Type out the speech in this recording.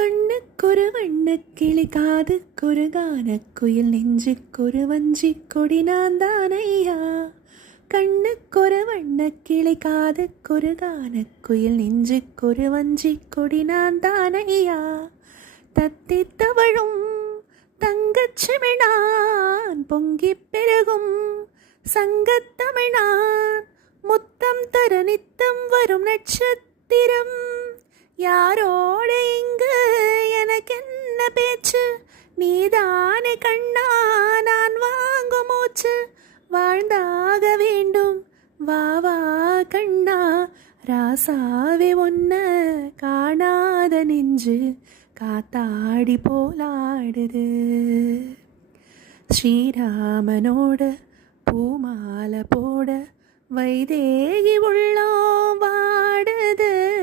கண்ணுக்கொரு வண்ணக்கிளி காதுக்கொரு கானக்குயில் நெஞ்சுக்கொரு வஞ்சிக் கொடி நான் தானையா. கண்ணுக்கொரு வண்ணக்கிளி காதுக்கொரு கானக்குயில் நெஞ்சுக்கொரு வஞ்சிக் கொடி நான் தானையா. தத்தித் தவழும் தங்கச்சிமிழான் பொங்கிப் பெருகும் சங்கத்தமிழான் முத்தம் தர நித்தம் வரும் நட்சத்திரம். யாரோடு இங்கு எனக்கென்ன பேச்சு, நீதானே கண்ணா நான் வாங்கும் மூச்சு. வாழ்ந்தாக வேண்டும் வா வா கண்ணா, ராசாவே ஒன்ன காணாத நெஞ்சு காத்தாடி போலாடுது. ஸ்ரீராமனோட பூமாலை போட வைதேகி உள்ளம் வாடுது.